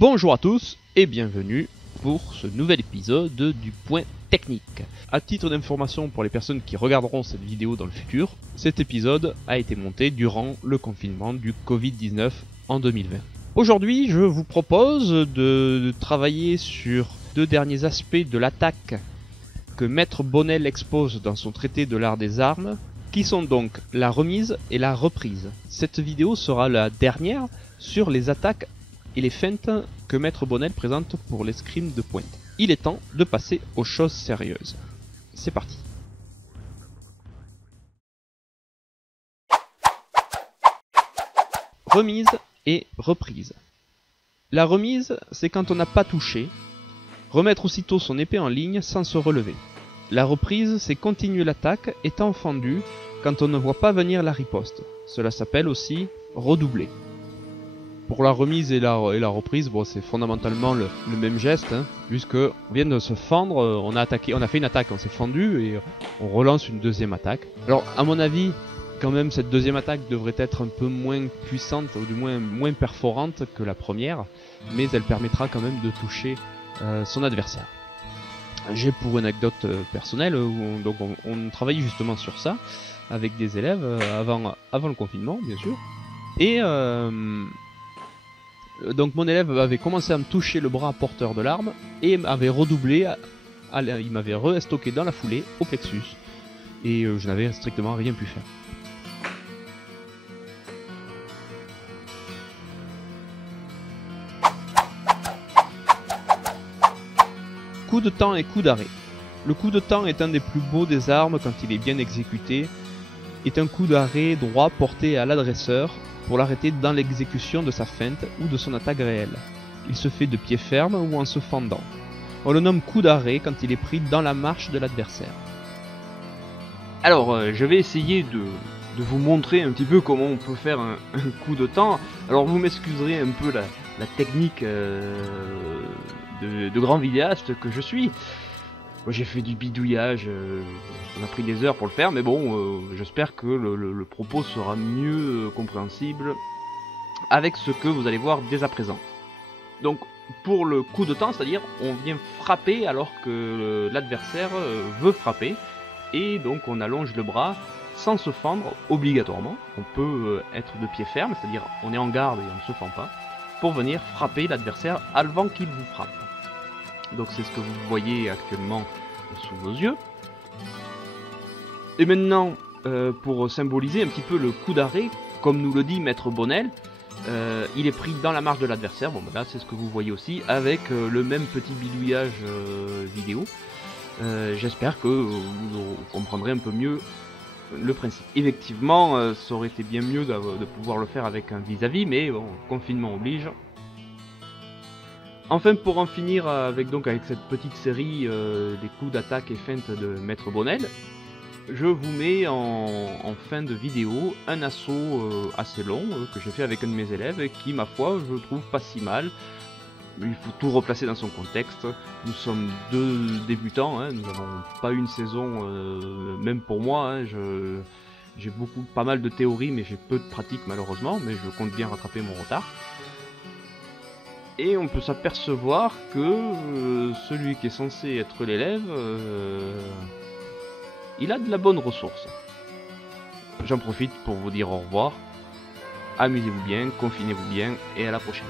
Bonjour à tous et bienvenue pour ce nouvel épisode du Point Technique. À titre d'information pour les personnes qui regarderont cette vidéo dans le futur, cet épisode a été monté durant le confinement du Covid-19 en 2020. Aujourd'hui, je vous propose de travailler sur deux derniers aspects de l'attaque que Maître Bonnel expose dans son traité de l'art des armes, qui sont donc la remise et la reprise. Cette vidéo sera la dernière sur les attaques et les feintes que Maître Bonnel présente pour l'escrime de pointe. Il est temps de passer aux choses sérieuses. C'est parti. Remise et reprise. La remise, c'est quand on n'a pas touché, remettre aussitôt son épée en ligne sans se relever. La reprise, c'est continuer l'attaque étant fendu quand on ne voit pas venir la riposte. Cela s'appelle aussi redoubler. Pour la remise et la reprise, bon, c'est fondamentalement le même geste, hein, puisque on vient de se fendre, on a fait une attaque, on s'est fendu et on relance une deuxième attaque. Alors à mon avis, quand même cette deuxième attaque devrait être un peu moins puissante, ou du moins perforante que la première, mais elle permettra quand même de toucher son adversaire. J'ai pour anecdote personnelle, donc on travaillait justement sur ça avec des élèves avant le confinement, bien sûr, et donc mon élève avait commencé à me toucher le bras porteur de l'arme et avait redoublé, il m'avait restocké dans la foulée au plexus et je n'avais strictement rien pu faire. Coup de temps et coup d'arrêt. Le coup de temps est un des plus beaux des armes quand il est bien exécuté, est un coup d'arrêt droit porté à l'adresseur pour l'arrêter dans l'exécution de sa feinte ou de son attaque réelle. Il se fait de pied ferme ou en se fendant. On le nomme coup d'arrêt quand il est pris dans la marche de l'adversaire. Alors, je vais essayer de vous montrer un petit peu comment on peut faire un coup de temps. Alors vous m'excuserez un peu la technique de grand vidéaste que je suis. Moi j'ai fait du bidouillage, ça m'a pris des heures pour le faire, mais bon, j'espère que le propos sera mieux compréhensible avec ce que vous allez voir dès à présent. Donc pour le coup de temps, c'est-à-dire on vient frapper alors que l'adversaire veut frapper, et donc on allonge le bras sans se fendre obligatoirement. On peut être de pied ferme, c'est-à-dire on est en garde et on ne se fend pas, pour venir frapper l'adversaire avant qu'il vous frappe. Donc c'est ce que vous voyez actuellement sous vos yeux. Et maintenant, pour symboliser un petit peu le coup d'arrêt, comme nous le dit Maître Bonnel, il est pris dans la marche de l'adversaire. Bon, ben là c'est ce que vous voyez aussi, avec le même petit bidouillage vidéo. J'espère que vous comprendrez un peu mieux le principe. Effectivement, ça aurait été bien mieux de pouvoir le faire avec un vis-à-vis, mais bon, confinement oblige. Enfin, pour en finir avec cette petite série des coups d'attaque et feinte de Maître Bonnel, je vous mets en fin de vidéo un assaut assez long que j'ai fait avec un de mes élèves et qui, ma foi, je trouve pas si mal. Il faut tout replacer dans son contexte. Nous sommes deux débutants, hein, nous n'avons pas une saison, même pour moi, hein, j'ai pas mal de théorie mais j'ai peu de pratique malheureusement, mais je compte bien rattraper mon retard. Et on peut s'apercevoir que celui qui est censé être l'élève, il a de la bonne ressource. J'en profite pour vous dire au revoir. Amusez-vous bien, confinez-vous bien, et à la prochaine.